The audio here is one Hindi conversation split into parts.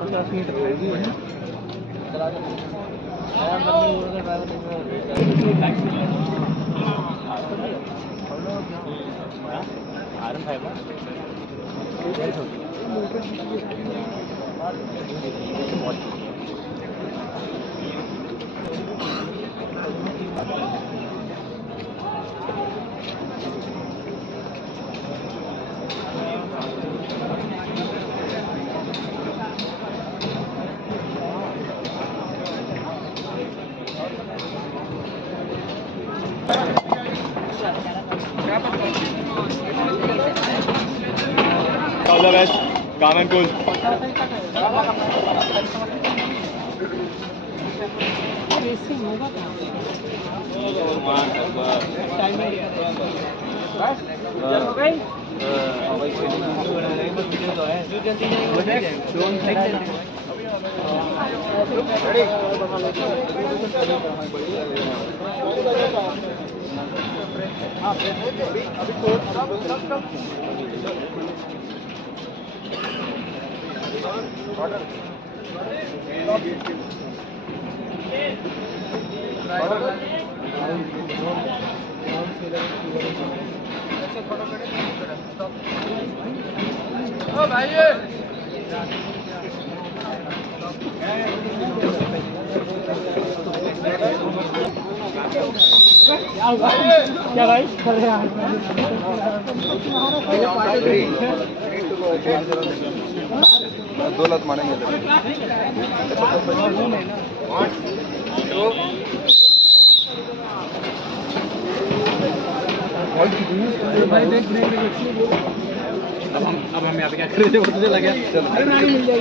50 मीटर रहेगी। Iron fibre All the best. Calm and cool. Racing होगा क्या भाई दो लात मारेंगे अब हम यहाँ पे क्या कर रहे थे वो तुझे लगा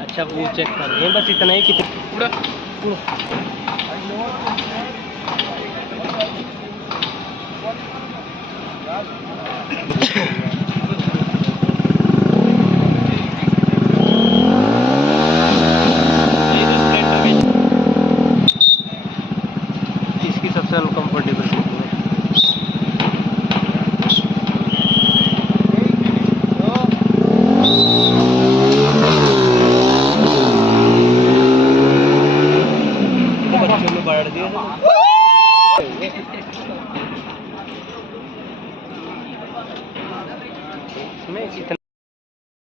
अच्छा वो चेक कर रहे हैं बस इतना ही कि इसकी सबसे अनकम्फर्टेबल सीट है। बच्चों में बढ़ दिया इसमें